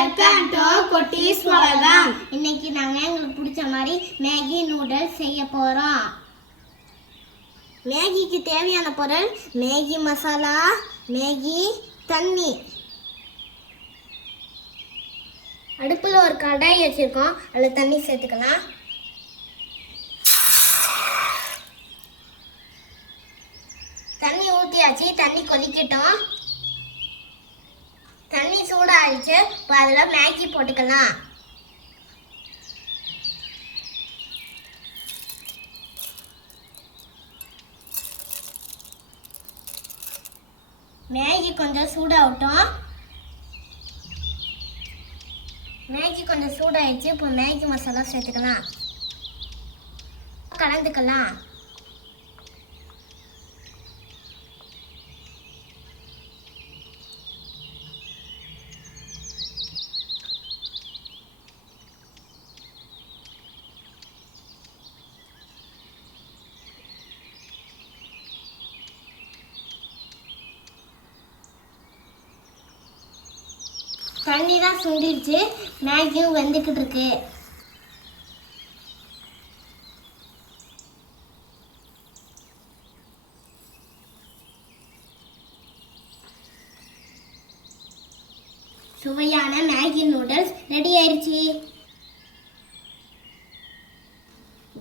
Welcome to குட்டீஸ் உலகம். இன்னைக்கு நாங்க எங்களுக்கு பிடிச்ச மாதிரி மேகி நூடுல்ஸ் செய்ய போறோம். மேகிக்கு தேவையான பொருள் மேகி மசாலா, மேகி தண்ணி. அடுப்புல ஒரு கடாய் வச்சிருக்கோம், அதுல தண்ணி சேர்த்துக்கலாம். தண்ணி ஊற்றியாச்சு, தண்ணி கொதிக்கட்டும். தண்ணி சூடாகிடுச்சு, இப்போ அதில் மேகி போட்டுக்கலாம். மேகி கொஞ்சம் சூடாகட்டும். மேகி கொஞ்சம் சூடாகிடுச்சு, இப்போ மேகி மசாலா சேர்த்துக்கலாம், கலந்துக்கலாம். தண்ணி தான் சுண்டிடுச்சு, மேகியும் வெந்துக்கிட்டு இருக்கு. சுவையான மேகி நூடுல்ஸ் ரெடி ஆயிடுச்சு.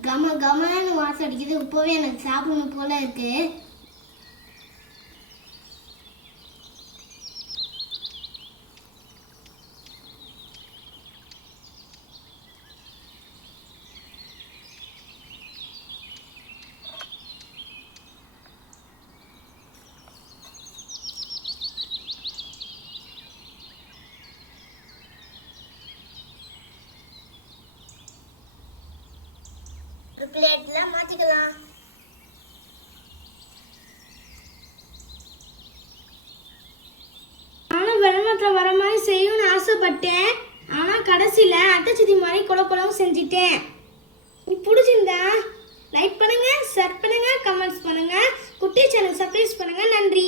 கம கமன்னு வாசம் அடிக்குது. இப்போவே எனக்கு சாப்பிடணும் போல இருக்கு. பிளேட்ல மாத்திக்கலாம். நானும் வெள்ளமத்துல வர மாதிரி செய்யணும்னு ஆசைப்பட்டேன். ஆனா கடைசியில அட்டச்சதி மாதிரி குழப்பம் செஞ்சிட்டேன். பிடிச்சிருந்தா லைக் பண்ணுங்க, ஷேர் பண்ணுங்க, கமெண்ட்ஸ் பண்ணுங்க, குட்டி சேனல் சப்ஸ்கிரைப் பண்ணுங்க. நன்றி.